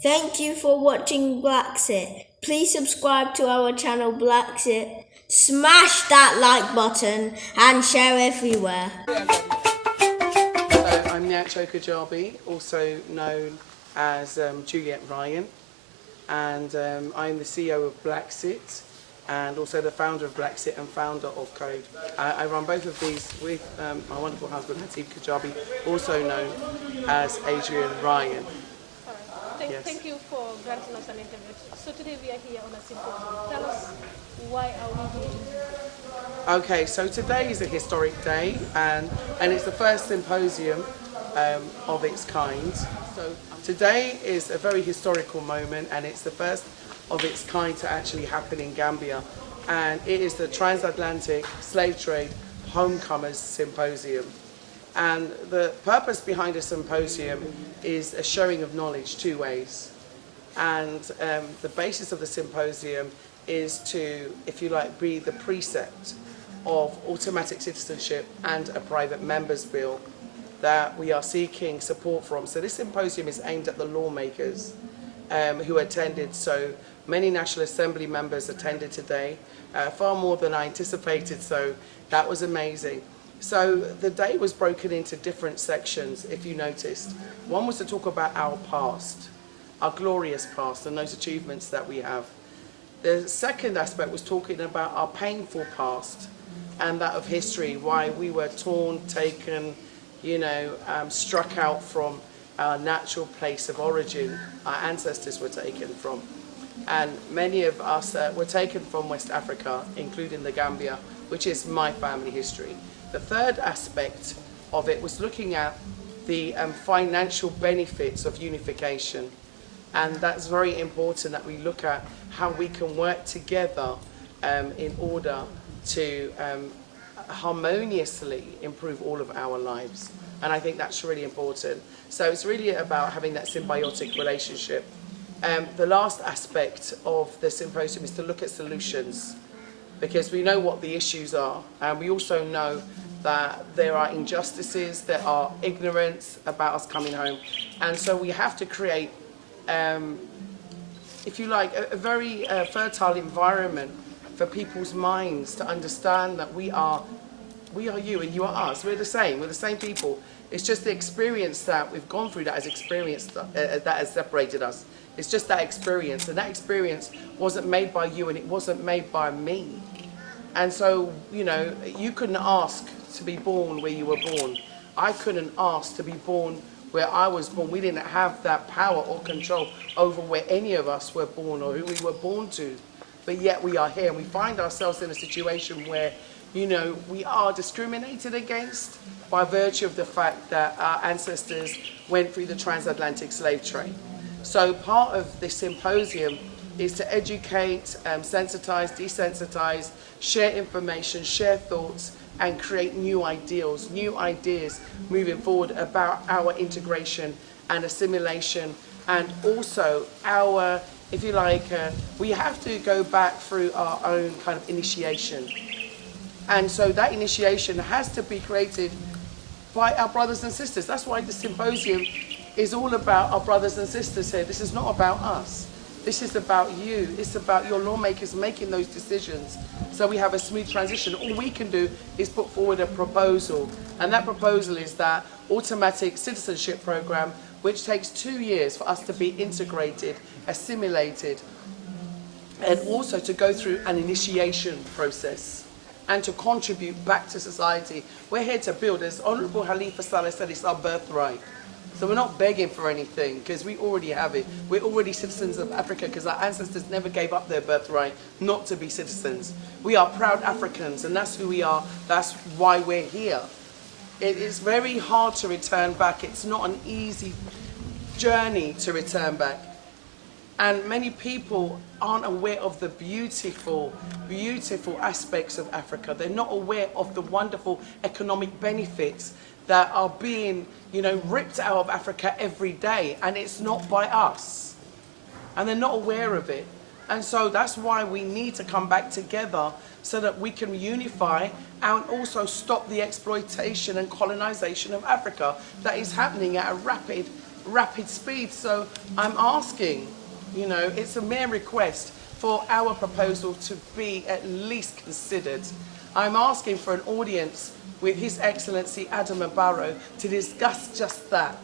Thank you for watching BlaXit. Please subscribe to our channel BlaXit, smash that like button and share everywhere. So I'm Nyacho Kajabi, also known as Juliet Ryan, and I'm the CEO of BlaXit and also the founder of BlaXit and founder of Code. I run both of these with my wonderful husband Latif Kajabi, also known as Adrian Ryan. Yes. Thank you for granting us an interview. So today we are here on a symposium. Tell us, why are we here? Okay, so today is a historic day, and it's the first symposium of its kind. So today is a very historical moment, and it's the first of its kind to actually happen in Gambia, and it is the Transatlantic Slave Trade Homecomers Symposium. And the purpose behind a symposium is a sharing of knowledge two ways. And the basis of the symposium is to, if you like, be the precept of automatic citizenship and a private members bill that we are seeking support from. So this symposium is aimed at the lawmakers who attended. So many National Assembly members attended today, far more than I anticipated, so that was amazing. So the day was broken into different sections, if you noticed. One was to talk about our past, our glorious past, and those achievements that we have. The second aspect was talking about our painful past and that of history, why we were torn, taken, struck out from our natural place of origin. Our ancestors were taken from. And many of us were taken from West Africa, including the Gambia, which is my family history. The third aspect of it was looking at the financial benefits of unification. And that's very important that we look at how we can work together in order to harmoniously improve all of our lives. And I think that's really important. So it's really about having that symbiotic relationship. The last aspect of the symposium is to look at solutions, because we know what the issues are, and we also know that there are injustices, there are ignorance about us coming home, and so we have to create, if you like, a very fertile environment for people's minds to understand that we are you and you are us. We're the same people. It's just the experience that we've gone through that has experienced that has separated us. It's just that experience, and that experience wasn't made by you and it wasn't made by me. And so, you couldn't ask to be born where you were born. I couldn't ask to be born where I was born. We didn't have that power or control over where any of us were born or who we were born to. But yet we are here, and we find ourselves in a situation where, we are discriminated against by virtue of the fact that our ancestors went through the transatlantic slave trade. So part of this symposium is to educate, sensitize, desensitize, share information, share thoughts, and create new ideals moving forward about our integration and assimilation, and also our, if you like, we have to go back through our own kind of initiation. And so that initiation has to be created by our brothers and sisters. That's why the symposium is all about our brothers and sisters here. This is not about us. This is about you. It's about your lawmakers making those decisions so we have a smooth transition. All we can do is put forward a proposal, and that proposal is that automatic citizenship program, which takes 2 years for us to be integrated, assimilated, and also to go through an initiation process and to contribute back to society. We're here to build. As Honorable Halifa Saleh said, it's our birthright. So we're not begging for anything, because we already have it. We're already citizens of Africa, because our ancestors never gave up their birthright not to be citizens. We are proud Africans, and that's who we are. That's why we're here. It is very hard to return back. It's not an easy journey to return back. And many people aren't aware of the beautiful, beautiful aspects of Africa. They're not aware of the wonderful economic benefits that are being, ripped out of Africa every day, and it's not by us. And they're not aware of it. And so that's why we need to come back together so that we can unify and also stop the exploitation and colonization of Africa that is happening at a rapid rapid speed. So I'm asking, you know, it's a mere request for our proposal to be at least considered. I'm asking for an audience with His Excellency Adam Barrow to discuss just that.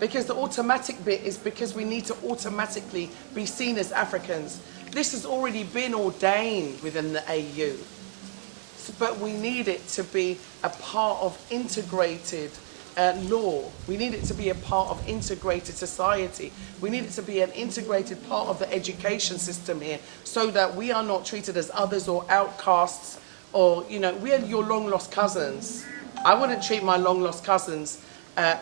Because the automatic bit is because we need to automatically be seen as Africans. This has already been ordained within the AU. But we need it to be a part of integrated law. We need it to be a part of integrated society. We need it to be an integrated part of the education system here so that we are not treated as others or outcasts or, you know, we are your long-lost cousins. I wouldn't treat my long-lost cousins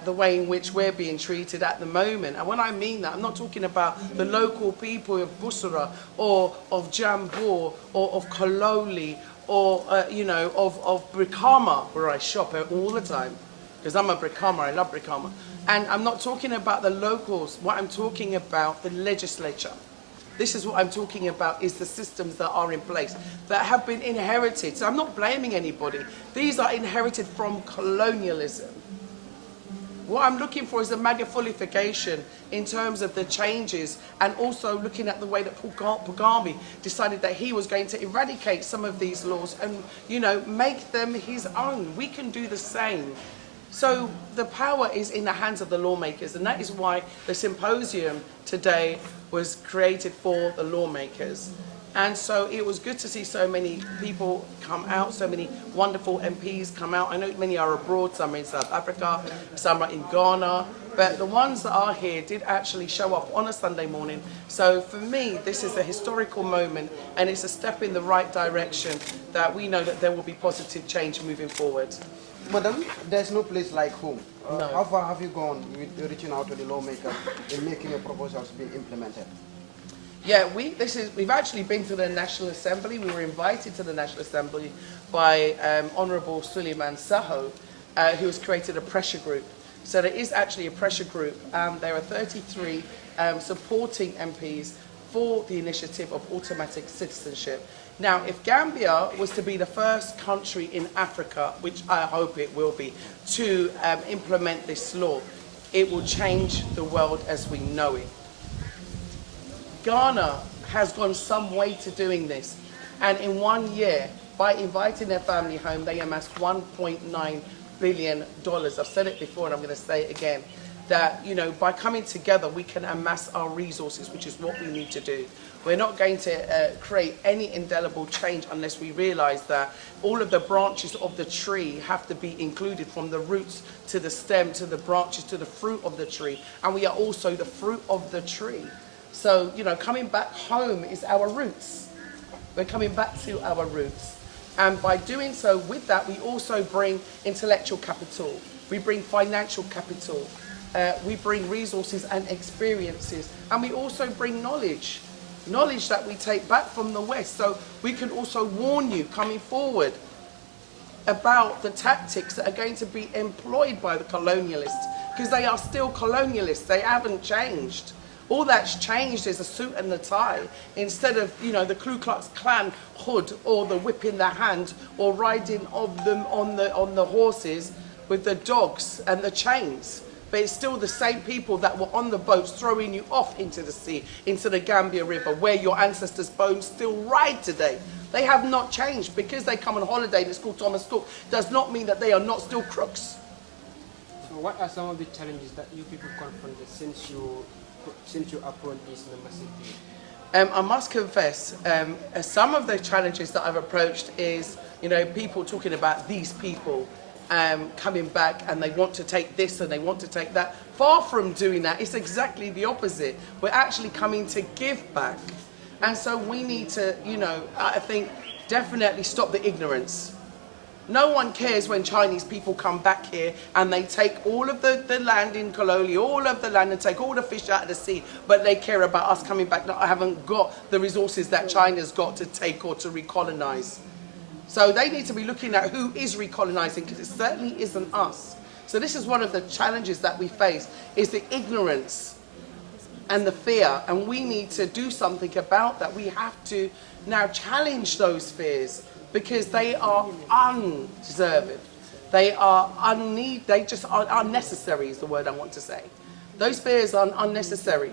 the way in which we're being treated at the moment. And when I mean that, I'm not talking about the local people of Bussorah or of Jambour or of Kololi or, you know, of Brikama, where I shop all the time, because I'm a Brikama, I love Brikama. And I'm not talking about the locals. What I'm talking about, the legislature. This is what I'm talking about, is the systems that are in place, that have been inherited. So I'm not blaming anybody. These are inherited from colonialism. What I'm looking for is a magnification in terms of the changes, and also looking at the way that Pugami decided that he was going to eradicate some of these laws and, you know, make them his own. We can do the same. So the power is in the hands of the lawmakers, and that is why the symposium today was created for the lawmakers. And so it was good to see so many people come out, so many wonderful MPs come out. I know many are abroad, some are in South Africa, some are in Ghana, but the ones that are here did actually show up on a Sunday morning. So for me, this is a historical moment, and it's a step in the right direction that we know that there will be positive change moving forward. Madam, there's no place like home. No. How far have you gone with reaching out to the lawmakers in making your proposals being implemented? Yeah, we've actually been to the National Assembly. We were invited to the National Assembly by Honourable Suleiman Saho, who has created a pressure group. So there is actually a pressure group. There are 33 supporting MPs for the initiative of automatic citizenship. Now, if Gambia was to be the first country in Africa, which I hope it will be, to implement this law, it will change the world as we know it. Ghana has gone some way to doing this, and in 1 year, by inviting their family home, they amassed $1.9 billion. I've said it before and I'm going to say it again, that, you know, by coming together we can amass our resources, which is what we need to do. We're not going to create any indelible change unless we realize that all of the branches of the tree have to be included, from the roots to the stem to the branches to the fruit of the tree, and we are also the fruit of the tree. So, you know, coming back home is our roots. We're coming back to our roots. And by doing so, with that, we also bring intellectual capital. We bring financial capital. We bring resources and experiences. And we also bring knowledge. Knowledge that we take back from the West. So we can also warn you coming forward about the tactics that are going to be employed by the colonialists. Because they are still colonialists. They haven't changed. All that's changed is a suit and a tie. Instead of, you know, the Ku Klux Klan hood or the whip in the hand, or riding of them on the horses with the dogs and the chains. But it's still the same people that were on the boats throwing you off into the sea, into the Gambia River, where your ancestors' bones still ride today. They have not changed. Because they come on holiday and it's called Thomas Cook, does not mean that they are not still crooks. So what are some of the challenges that you people confronted since you approached this membership? I must confess, some of the challenges that I've approached is, you know, people talking about these people coming back and they want to take this and they want to take that. Far from doing that, it's exactly the opposite. We're actually coming to give back. And so we need to, you know, I think definitely stop the ignorance. No one cares when Chinese people come back here and they take all of the land in Kololi, all of the land, and take all the fish out of the sea, but they care about us coming back that haven't got the resources that China's got to take or to recolonize. So they need to be looking at who is recolonizing, because it certainly isn't us. So this is one of the challenges that we face, is the ignorance and the fear, and we need to do something about that. We have to now challenge those fears, because they are undeserved. They are they just are unnecessary is the word I want to say. Those fears are unnecessary.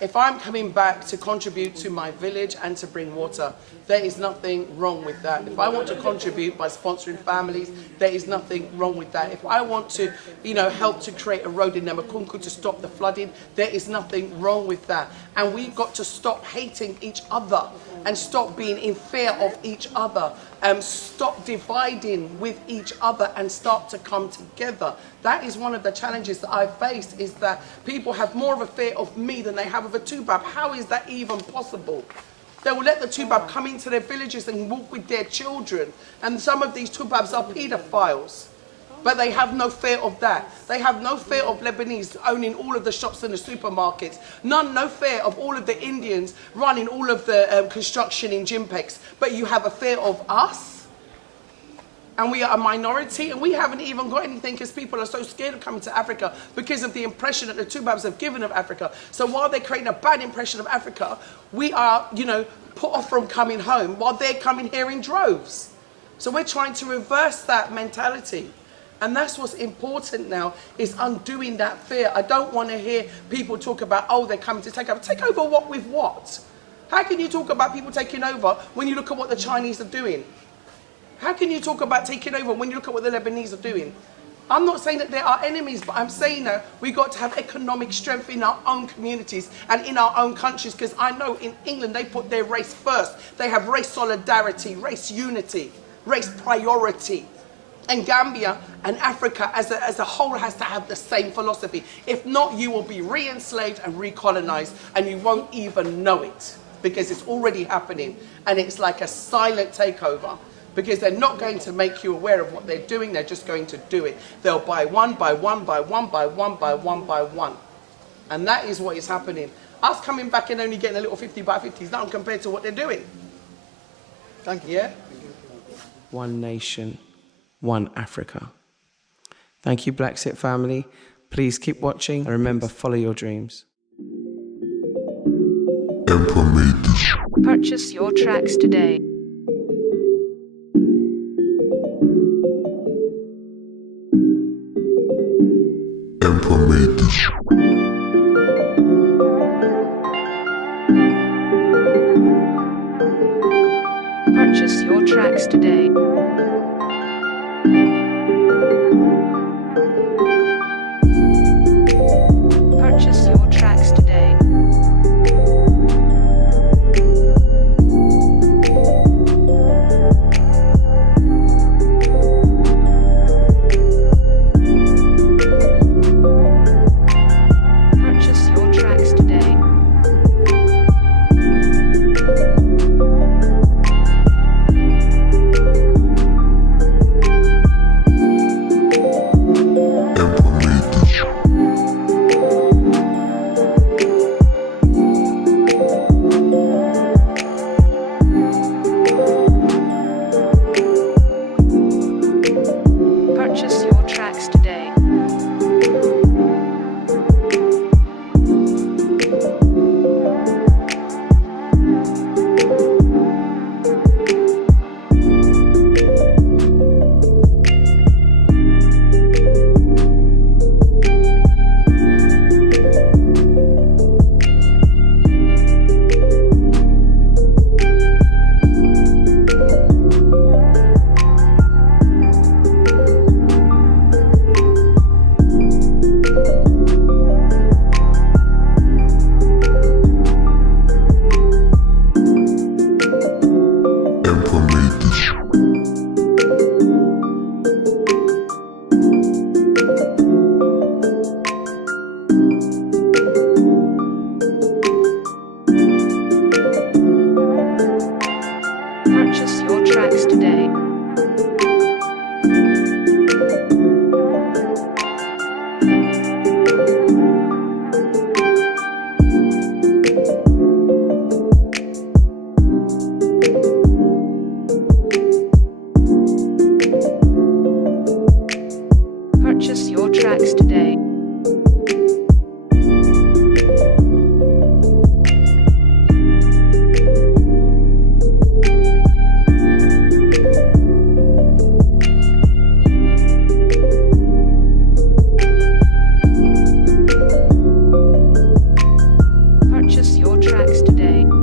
If I'm coming back to contribute to my village and to bring water, there is nothing wrong with that. If I want to contribute by sponsoring families, there is nothing wrong with that. If I want to, help to create a road in Namakunku to stop the flooding, there is nothing wrong with that. And we've got to stop hating each other and stop being in fear of each other, stop dividing with each other and start to come together. That is one of the challenges that I've faced, is that people have more of a fear of me than they have of a Tubab. How is that even possible? They will let the Tubab come into their villages and walk with their children. And some of these Tubabs are paedophiles. But they have no fear of that. They have no fear of Lebanese owning all of the shops and the supermarkets. No fear of all of the Indians running all of the construction in Jimpex. But you have a fear of us? And we are a minority, and we haven't even got anything because people are so scared of coming to Africa because of the impression that the Tubabs have given of Africa. So while they're creating a bad impression of Africa, we are, put off from coming home while they're coming here in droves. So we're trying to reverse that mentality. And that's what's important now, is undoing that fear. I don't want to hear people talk about, oh, they're coming to take over. Take over what with what? How can you talk about people taking over when you look at what the Chinese are doing? How can you talk about taking over when you look at what the Lebanese are doing? I'm not saying that there are enemies, but I'm saying that we've got to have economic strength in our own communities and in our own countries, because I know in England they put their race first. They have race solidarity, race unity, race priority. And Gambia and Africa as a whole has to have the same philosophy. If not, you will be re-enslaved and recolonized, and you won't even know it, because it's already happening. And it's like a silent takeover, because they're not going to make you aware of what they're doing. They're just going to do it. They'll buy one by one by one by one by one by one. And that is what is happening. Us coming back and only getting a little 50 by 50 is nothing compared to what they're doing. Thank you. Yeah? One nation, one Africa. Thank you, BlaXit family. Please keep watching, and remember, follow your dreams. Purchase your tracks today. Purchase your tracks today. Purchase your tracks today. Purchase your tracks today. tracks today.